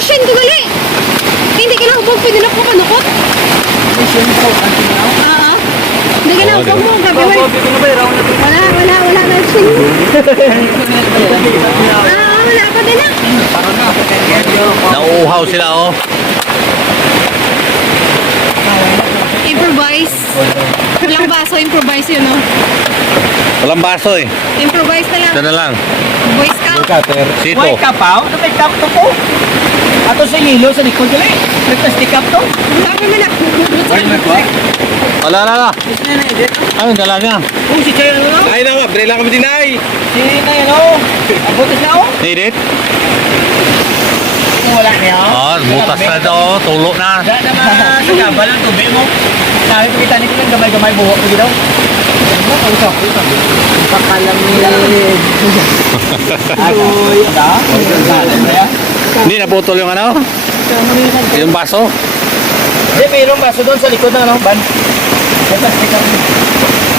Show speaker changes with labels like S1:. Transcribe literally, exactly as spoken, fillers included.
S1: Shin, tugali. Hindi ka na hubog, pwede na po kanukot. Oo. Hindi ka na hubog mo, gabi mo. Wala, wala, wala na Shin. Ah, wala pa din na.
S2: Nauuhaw sila oh.
S1: Improvise. Walang baso, improvise yun, no?
S2: Walang baso eh.
S1: Improvise na lang.
S2: Ito na lang.
S1: Boy Scout.
S2: Sito.
S3: May kapaw? Ano may kap to po? Ato sa hilo sa likod gali. Nagplastic kap to.
S1: Wala pa man ako.
S2: Wala na na. Ano dala niya?
S3: Kung si Chayo ano?
S4: Ay na nga, bray lang kami dinay.
S3: Si na yan o. Abutas na o.
S2: Need it?
S3: Kung wala niya o.
S2: Oh, butas na ito oh. Tulo na.
S3: Wala naman sa gabal ang tubig mo. Sabi ko kita nito yung gamay-gamay buhok ko gito. Ano? Ang sok. Pakalamig. Agoy. Ada?
S2: Hindi naputol yung ano? Yung baso.
S3: Hindi, mayroong baso doon sa likod ng ano, ban. May plastic kap.